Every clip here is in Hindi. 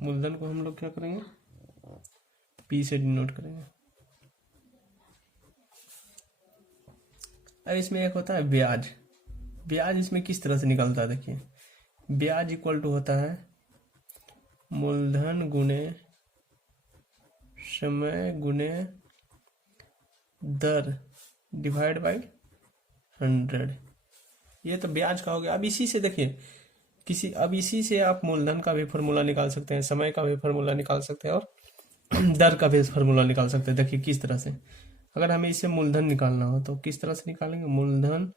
मूलधन को हम लोग क्या करेंगे, पी से डिनोट करेंगे। अब इसमें एक होता है ब्याज। ब्याज इसमें किस तरह से निकलता है, देखिए ब्याज इक्वल टू होता है मूलधन गुणे समय गुणे दर डिवाइड बाई 100। ये तो ब्याज का हो गया। अब इसी से देखिए अब इसी से आप मूलधन का भी फार्मूला निकाल सकते हैं, समय का भी फार्मूला निकाल सकते हैं, और दर का भी फार्मूला निकाल सकते हैं। देखिए किस तरह से, अगर हमें इससे मूलधन निकालना हो तो किस तरह से निकालेंगे, मूलधन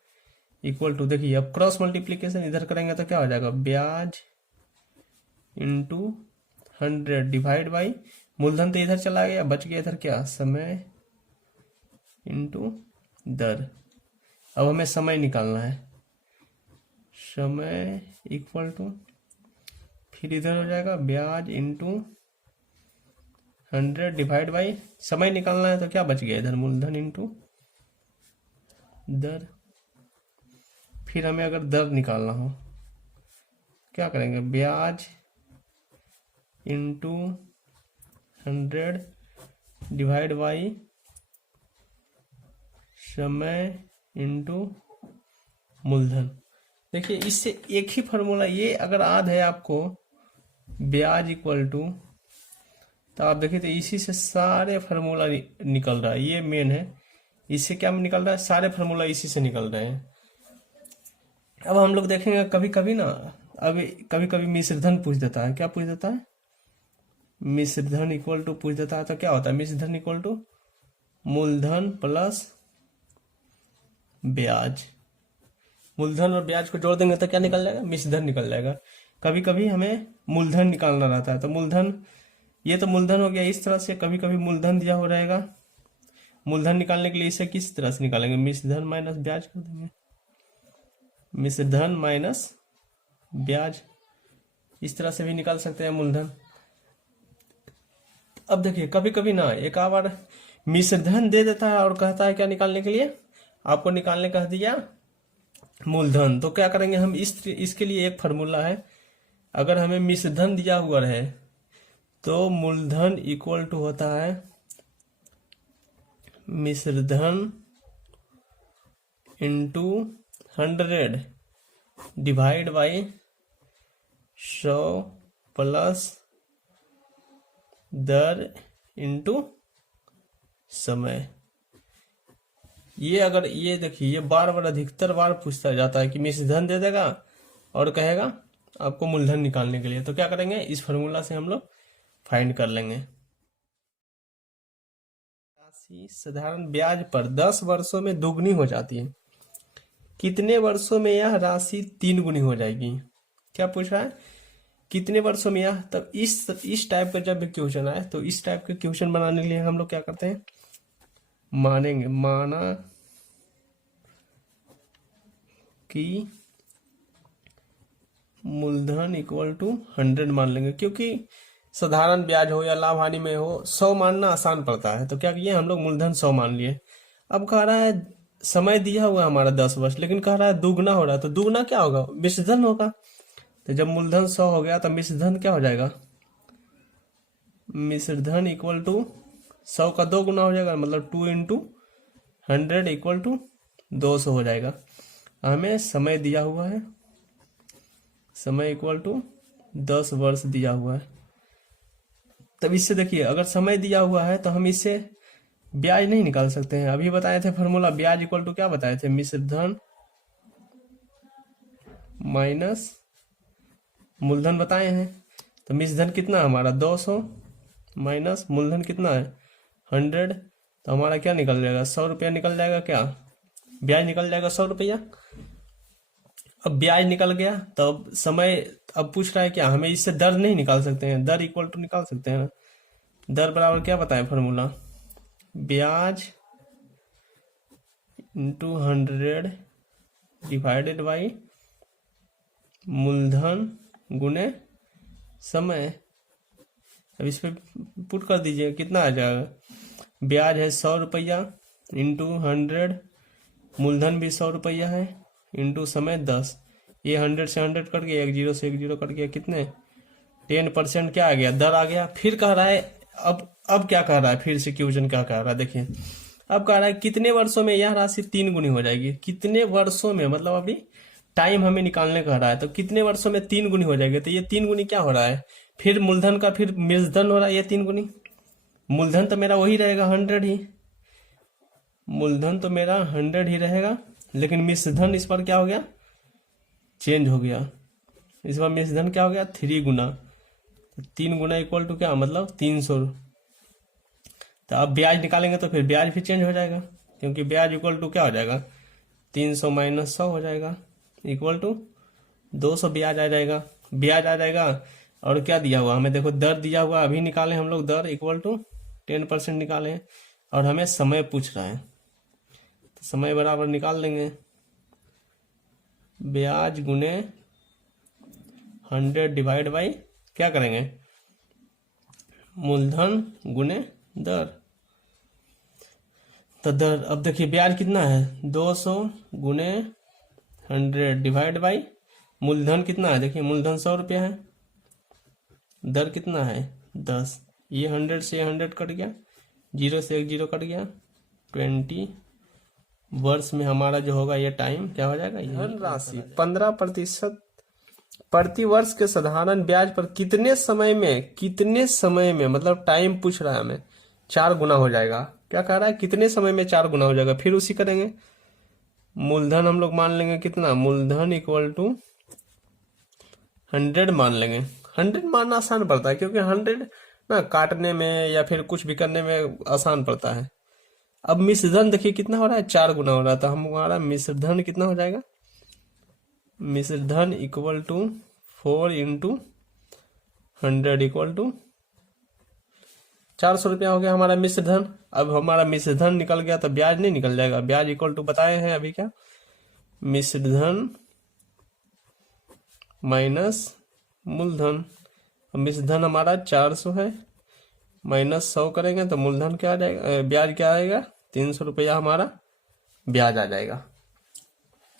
इक्वल टू, देखिए अब क्रॉस मल्टीप्लीकेशन इधर करेंगे तो क्या हो जाएगा, ब्याज इंटू 100 डिवाइड बाई, मूलधन तो इधर चला गया, बच गया इधर क्या, समय इंटू दर। अब हमें समय निकालना है, समय इक्वल टू, फिर इधर हो जाएगा ब्याज इंटू 100 डिवाइड बाई, समय निकालना है तो क्या बच गया इधर, मूलधन इंटू दर। फिर हमें अगर दर निकालना हो क्या करेंगे, ब्याज इंटू 100 डिवाइड बाई समय इंटू मूलधन। देखिए इससे एक ही फार्मूला, ये अगर याद है आपको ब्याज इक्वल टू, तो आप देखिए तो इसी से सारे फार्मूला निकल रहा है, ये मेन है। इससे क्या निकल रहा है, सारे फार्मूला इसी से निकल रहे हैं। अब हम लोग देखेंगे कभी कभी ना, अभी कभी कभी मिश्रधन पूछ देता है, क्या पूछ देता है, मिश्रधन इक्वल टू पूछ देता है। तो क्या होता है, मिश्रधन इक्वल टू मूलधन प्लस ब्याज। मूलधन और ब्याज को जोड़ देंगे तो क्या निकल जाएगा, मिश्रधन निकल जाएगा। कभी कभी हमें मूलधन निकालना रहता है तो मूलधन, ये तो मूलधन हो गया इस तरह से, कभी कभी मूलधन दिया हो रहेगा, मूलधन निकालने के लिए इसे किस तरह से निकालेंगे, मिश्रधन माइनस ब्याज कर देंगे, मिश्रधन माइनस ब्याज, इस तरह से भी निकाल सकते हैं मूलधन। अब देखिए कभी कभी ना एक बार मिश्रधन दे देता है और कहता है क्या निकालने के लिए, आपको निकालने कह दिया मूलधन, तो क्या करेंगे हम, इसके लिए एक फार्मूला है। अगर हमें मिश्रधन दिया हुआ रहे तो मूलधन इक्वल टू होता है मिश्रधन इंटू 100 डिवाइड बाई 100 प्लस दर इंटू समय। ये अगर ये देखिए, ये बार बार अधिकतर बार पूछता जाता है कि मिश्रधन दे देगा और कहेगा आपको मूलधन निकालने के लिए, तो क्या करेंगे, इस फार्मूला से हम लोग फाइंड कर लेंगे। राशि साधारण ब्याज पर 10 वर्षों में दोगुनी हो जाती है, कितने वर्षों में यह राशि 3 गुनी हो जाएगी, क्या पूछ रहा है, कितने वर्षों में यह। तब इस टाइप का जब क्वेश्चन आए तो इस टाइप के क्वेश्चन बनाने के लिए हम लोग क्या करते हैं, मानेंगे, माना कि मूलधन इक्वल टू 100 मान लेंगे, क्योंकि साधारण ब्याज हो या लाभ हानि में हो 100 मानना आसान पड़ता है। तो क्या किए हम लोग, मूलधन 100 मान लिए। अब कह रहा है समय दिया हुआ हमारा 10 वर्ष, लेकिन कह रहा है दुगना हो रहा है, तो दुगना क्या होगा, मिश्रधन होगा। तो जब मूलधन 100 हो गया तो मिश्रधन क्या हो जाएगा, मिश्रधन इक्वल टू 100 का 2 गुना हो जाएगा, मतलब 2 इंटू 100 इक्वल टू 200 हो जाएगा। हमें समय दिया हुआ है, समय इक्वल टू 10 वर्ष दिया हुआ है। तब इससे देखिए अगर समय दिया हुआ है तो हम इससे ब्याज नहीं निकाल सकते हैं। अभी बताए थे फार्मूला, ब्याज इक्वल टू क्या बताए थे, मिश्रधन माइनस मूलधन बताए हैं। तो मिश्रधन कितना हमारा 200 माइनस मूलधन कितना है 100, तो हमारा क्या निकल जाएगा, 100 रुपया निकल जाएगा, क्या ब्याज निकल जाएगा 100 रुपया। अब ब्याज निकल गया तो अब समय, अब पूछ रहा है क्या, हमें इससे दर नहीं निकाल सकते हैं, दर इक्वल टू निकाल सकते हैं। दर बराबर क्या बताए फार्मूला, ब्याज इंटू 100 डिवाइडेड बाई मूलधन गुने समय। अब इस पर पुट कर दीजिए, कितना आ जाएगा, ब्याज है 100 रुपया इंटू 100, मूलधन भी 100 रुपया है इंटू समय 10। ये 100 से 100 कट गया, 1 जीरो से 1 जीरो कट गया, कितने 10% क्या आ गया, दर आ गया। फिर कह रहा है अब क्या कह रहा है, फिर से क्वेश्चन क्या कह रहा है देखिए। अब कह रहा है कितने वर्षों में यह राशि 3 गुनी हो जाएगी। कितने वर्षों में मतलब अभी टाइम हमें निकालने कह रहा है, तो कितने वर्षों में 3 गुनी हो जाएगी। तो ये 3 गुनी क्या हो रहा है, फिर मूलधन का फिर मिश्रधन हो रहा है। ये 3 गुनी मूलधन तो मेरा वही रहेगा 100 ही, मूलधन तो मेरा 100 ही रहेगा, लेकिन मिश्रधन इस पर क्या हो गया, चेंज हो गया। इस बार मिश्रधन क्या हो गया, 3 गुना। तो 3 गुना इक्वल टू क्या, मतलब 300। तो अब ब्याज निकालेंगे तो फिर ब्याज भी चेंज हो जाएगा, क्योंकि ब्याज इक्वल टू क्या हो जाएगा, 300 माइनस 100 हो जाएगा, इक्वल टू 200 ब्याज आ जाएगा। ब्याज आ जाएगा और क्या दिया हुआ हमें, देखो दर दिया हुआ, अभी निकाले हम लोग दर इक्वल टू 10% निकाले हैं, और हमें समय पूछ रहा है, तो समय बराबर निकाल देंगे, ब्याज गुने 100 डिवाइड बाई क्या करेंगे, मूलधन गुने दर। तो दर, अब देखिए ब्याज कितना है 200 गुने 100 डिवाइड बाई मूलधन कितना है, देखिए मूलधन 100 रुपया है, दर कितना है 10। ये 100 से 100 कट गया, 0 से 1 0 कट गया, 20 वर्ष में हमारा जो होगा ये टाइम क्या हो जाएगा, धन राशि 15% प्रति वर्ष के साधारण ब्याज पर कितने समय में मतलब टाइम पूछ रहा है हमें, 4 गुना हो जाएगा। क्या कह रहा है, कितने समय में 4 गुना हो जाएगा। फिर उसी करेंगे, मूलधन हम लोग मान लेंगे कितना, मूलधन इक्वल टू 100 मान लेंगे। 100 मानना आसान पड़ता है, क्योंकि 100 ना काटने में या फिर कुछ भी करने में आसान पड़ता है। अब मिश्रधन देखिए कितना हो रहा है, 4 गुना हो रहा है, तो हमारा मिश्रधन कितना हो जाएगा, मिश्रधन equal to 4 into 100 equal to 400 रुपया हो गया हमारा मिश्रधन। अब हमारा मिश्रधन निकल गया तो ब्याज नहीं निकल जाएगा, ब्याज इक्वल टू बताए हैं अभी क्या, मिश्रधन माइनस मूलधन। मिश्रधन हमारा 400 है, माइनस 100 करेंगे तो मूलधन क्या आ जाएगा, ब्याज क्या आएगा, 300 रुपया हमारा ब्याज आ जाएगा।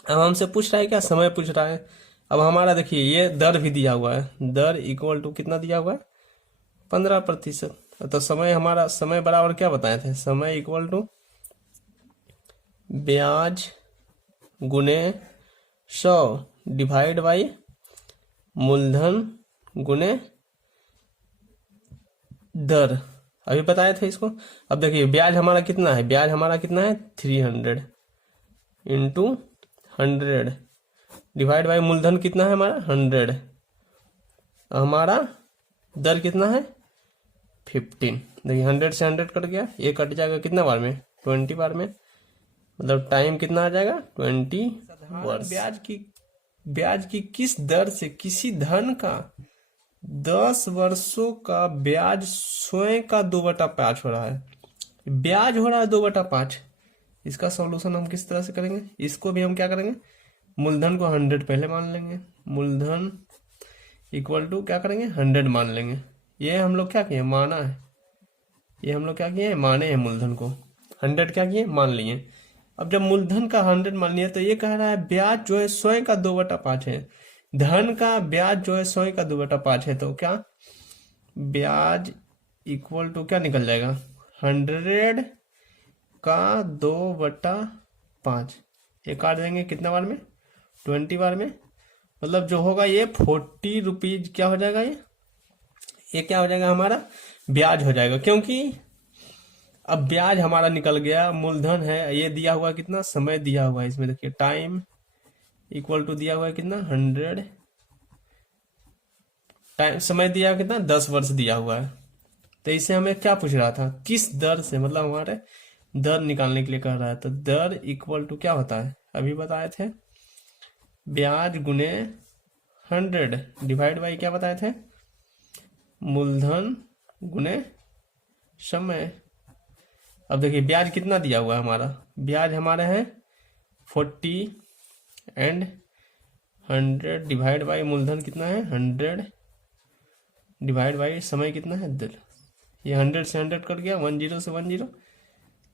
अब हमसे पूछ रहा है क्या, समय पूछ रहा है। अब हमारा देखिए ये दर भी दिया हुआ है, दर इक्वल टू कितना दिया हुआ है, 15%। तो समय हमारा, समय बराबर क्या बताए थे, समय इक्वल टू ब्याज गुने 100 डिवाइड बाई मूलधन गुने दर, अभी बताए थे इसको। अब देखिए ब्याज हमारा कितना है, ब्याज हमारा कितना है 300 इंटू 100 डिवाइड बाई मूलधन कितना है हमारा 100, हमारा दर कितना है 15। देखिए 100 से 100 कट गया, ये कट जाएगा कितना बार में, 20 बार में, मतलब टाइम कितना आ जाएगा 20 वर्ष। ब्याज की किस दर से किसी धन का 10 वर्षों का ब्याज स्वयं का 2/5 हो रहा है, ब्याज हो रहा है 2/5। इसका सॉल्यूशन हम किस तरह से करेंगे, इसको भी हम क्या करेंगे, मूलधन को 100 पहले मान लेंगे, मूलधन इक्वल टू क्या करेंगे 100 मान लेंगे। ये हम लोग क्या किए, माना है, ये हम लोग क्या किए, माने हैं मूलधन को 100 क्या किए, मान लिए। अब जब मूलधन का 100 मान लिया तो ये कह रहा है ब्याज जो है स्वयं का 2/5 है, धन का ब्याज जो है स्वयं का 2/5 है, तो क्या ब्याज इक्वल टू क्या निकल जाएगा, 100 का 2/5, ये काट देंगे कितना बार में, 20 बार में, मतलब जो होगा ये 40 रुपीज क्या हो जाएगा, ये क्या हो जाएगा हमारा ब्याज हो जाएगा। क्योंकि अब ब्याज हमारा निकल गया, मूलधन है, ये दिया हुआ कितना, समय दिया हुआ है इसमें, देखिए टाइम इक्वल टू दिया हुआ है कितना 100, टाइम समय दिया हुआ कितना 10 वर्ष दिया हुआ है। तो इसे हमें क्या पूछ रहा था, किस दर से, मतलब हमारे दर निकालने के लिए कह रहा है। तो दर इक्वल टू क्या होता है, अभी बताए थे, ब्याज गुने 100 डिवाइड बाई क्या बताए थे, मूलधन गुने समय। अब देखिए ब्याज कितना दिया हुआ है हमारा, ब्याज हमारे हैं 40 एंड 100 डिवाइड बाई मूलधन कितना है 100 डिवाइड बाई समय कितना है 10। ये 100 से 100 कट गया, 10 से 10,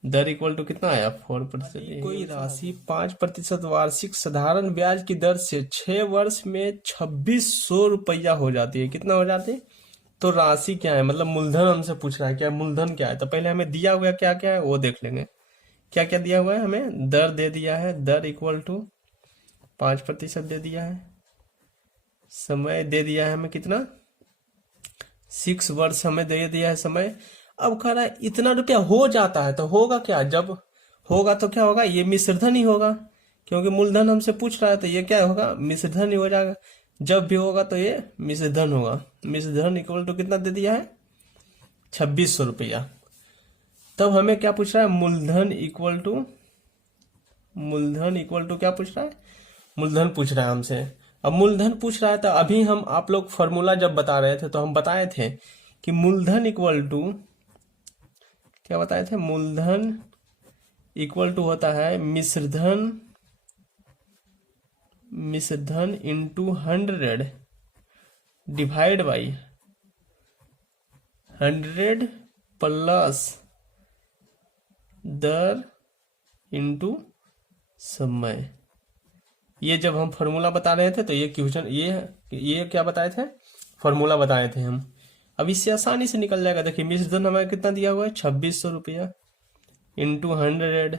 दर इक्वल टू कितना आया 4%। कोई राशि 5% वार्षिक साधारण ब्याज की दर से 6 वर्ष में 2600 रुपया हो जाती है। कितना हो जाती है? तो राशि क्या है, मतलब मूलधन हमसे पूछ रहा है, क्या मूलधन क्या है। तो पहले हमें दिया हुआ क्या क्या है वो देख लेंगे। क्या क्या दिया हुआ है हमें? दर दे दिया है, दर इक्वल टू 5% दे दिया है। समय दे दिया है हमें कितना, 6 वर्ष हमें दे दिया है समय। अब कह रहा है इतना रुपया हो जाता है, तो होगा क्या? जब होगा तो क्या होगा? ये मिश्रधन ही होगा, क्योंकि मूलधन हमसे पूछ रहा है, तो ये क्या होगा? मिश्रधन ही हो जाएगा। जब भी होगा तो ये मिश्रधन होगा। मिश्रधन इक्वल टू कितना दे दिया है? 2600 रुपया। तब हमें क्या पूछ रहा है? मूलधन इक्वल टू क्या पूछ रहा है? मूलधन पूछ रहा है हमसे। अब मूलधन पूछ रहा है, तो अभी हम आप लोग फॉर्मूला जब बता रहे थे तो हम बताए थे कि मूलधन इक्वल टू क्या बताए थे? मूलधन इक्वल टू होता है मिश्रधन इंटू 100 डिवाइड बाई 100 प्लस दर इंटू समय। ये जब हम फॉर्मूला बता रहे थे तो ये क्वेश्चन ये क्या बताए थे? फॉर्मूला बताए थे हम। अब इससे आसानी से निकल जाएगा। देखिए मिश्रधन हमें कितना दिया हुआ है? 2600 रुपया इंटू 100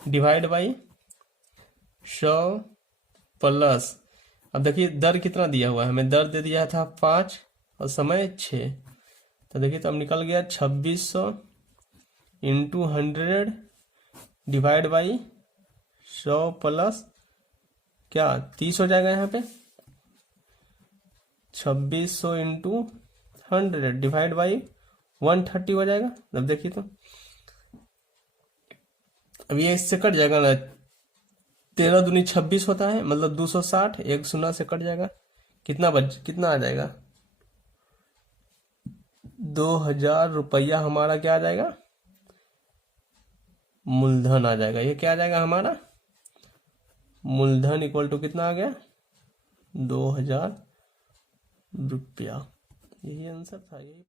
डिवाइड बाई 100 प्लस, अब देखिए दर कितना दिया हुआ है हमें? दर दे दिया था 5 और समय 6। तो देखिए तो अब निकल गया 2600 इंटू 100 डिवाइड बाई 100 प्लस क्या 30 हो जाएगा यहाँ पे। 2600 इंटू 100 डिवाइड बाई 130 हो जाएगा। अब देखिए तो अब ये इससे कट जाएगा ना, 13 दूनी 26 होता है, मतलब 260, एक शून्य से कट जाएगा। कितना आ जाएगा? 2000 रुपया हमारा क्या आ जाएगा? मूलधन आ जाएगा। ये क्या आ जाएगा हमारा? मूलधन इक्वल टू कितना आ गया? 2000 रुपया। यही आंसर था। यही